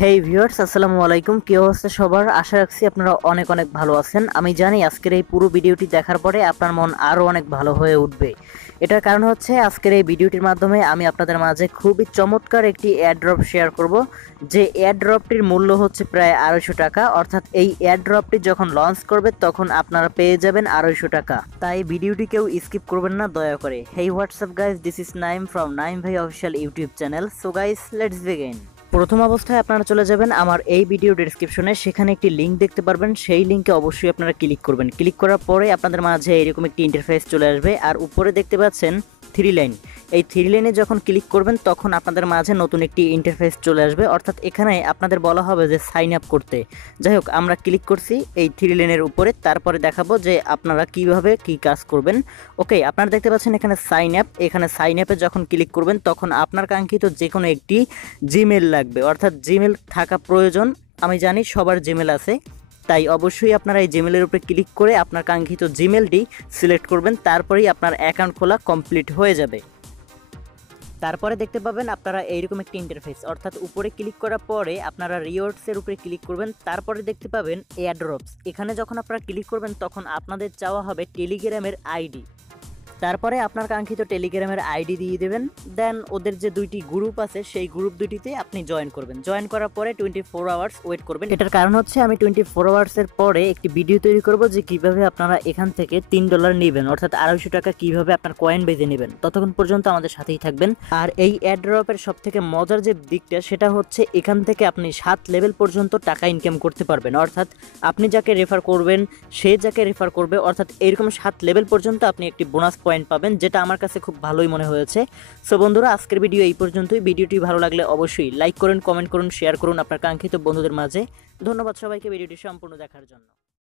হেই viewers, আসসালামু আলাইকুম। কি অবস্থা সবার? আশা রাখছি আপনারা অনেক অনেক ভালো আছেন। আমি জানি আজকের এই পুরো ভিডিওটি দেখার পরে আপনার মন আরও অনেক ভালো হয়ে উঠবে। এটার কারণ হচ্ছে আজকের এই ভিডিওটির মাধ্যমে আমি আপনাদের মাঝে খুবই চমৎকার একটি এয়ারড্রপ শেয়ার করব, যে এয়ারড্রপটির মূল্য হচ্ছে প্রায় 250 টাকা। অর্থাৎ এই এয়ারড্রপটি যখন লঞ্চ করবে তখন আপনারা পেয়ে যাবেন 250 টাকা। তাই ভিডিওটি কেউ স্কিপ করবেন না দয়া করে। Hey WhatsApp guys, this is Naim from Naim ভাই official YouTube channel. So guys, let's begin. প্রথম অবস্থায় আপনারা চলে যাবেন আমার এই ভিডিও ডেসক্রিপশনে, সেখানে একটি লিঙ্ক দেখতে পারবেন। সেই লিঙ্কে অবশ্যই আপনারা ক্লিক করবেন। ক্লিক করার পরে আপনাদের মাঝে এরকম একটি ইন্টারফেস চলে আসবে, আর উপরে দেখতে পাচ্ছেন 3 লাইন। এই 3 লাইনে যখন ক্লিক করবেন তখন আপনাদের মাঝে নতুন একটি ইন্টারফেস চলে আসবে, অর্থাৎ এখানে আপনাদের বলা হবে যে সাইন আপ করতে। যাই হোক, আমরা ক্লিক করছি এই 3 লাইনের উপরে, তারপরে দেখাবো যে আপনারা কিভাবে কি কাজ করবেন। ওকে, আপনারা দেখতে পাচ্ছেন এখানে সাইন আপ। এখানে সাইন আপে যখন ক্লিক করবেন তখন আপনার কাঙ্ক্ষিত যে কোনো একটি জিমেল লাগবে, অর্থাৎ জিমেল থাকা প্রয়োজন। আমি জানি সবার জিমেল আছে, তাই অবশ্যই আপনারা এই জিমেলের উপরে ক্লিক করে আপনার কাঙ্ক্ষিত জিমেলটি সিলেক্ট করবেন, তারপরেই আপনার অ্যাকাউন্ট খোলা কমপ্লিট হয়ে যাবে। তারপরে দেখতে পাবেন আপনারা এইরকম একটি ইন্টারফেস, অর্থাৎ উপরে ক্লিক করার পরে আপনারা রিওয়ার্ডসের উপরে ক্লিক করবেন। তারপরে দেখতে পাবেন এয়ারড্রপস। এখানে যখন আপনারা ক্লিক করবেন তখন আপনাদের চাওয়া হবে টেলিগ্রামের আইডি। তারপরে আপনার কাঙ্ক্ষিত টেলিগ্রামের আইডি দিয়ে দেবেন। দেন ওদের যে 2টি গ্রুপ আছে সেই গ্রুপ 2টিতে আপনি জয়েন করবেন। জয়েন করার পরে 24 আওয়ার্স ওয়েট করবেন। এটার কারণ হচ্ছে আমি 24 আওয়ার্সের পরে একটি ভিডিও তৈরি করব যে কিভাবে আপনারা এখান থেকে $3 নেবেন, অর্থাৎ 250 টাকা কিভাবে আপনার কয়েন বেজে নেবেন। ততক্ষণ পর্যন্ত আমাদের সাথেই থাকবেন। আর এই এয়ারড্রপের সব থেকে মজার যে দিকটা সেটা হচ্ছে এখান থেকে আপনি 7 লেভেল পর্যন্ত টাকা ইনকাম করতে পারবেন, অর্থাৎ আপনি যাকে রেফার করবেন সে যাকে রেফার করবে, অর্থাৎ এরকম 7 লেভেল পর্যন্ত আপনি একটি বোনাস পয়েন্ট পাবেন, যেটা আমার কাছে খুব ভালোই মনে হয়েছে। সো বন্ধুরা, আজকের ভিডিও এই পর্যন্তই। ভিডিওটি ভালো লাগলে অবশ্যই লাইক করুন, কমেন্ট করুন, শেয়ার করুন আপনার কাঙ্ক্ষিত বন্ধুদের মাঝে। ধন্যবাদ সবাইকে ভিডিওটি সম্পূর্ণ দেখার জন্য।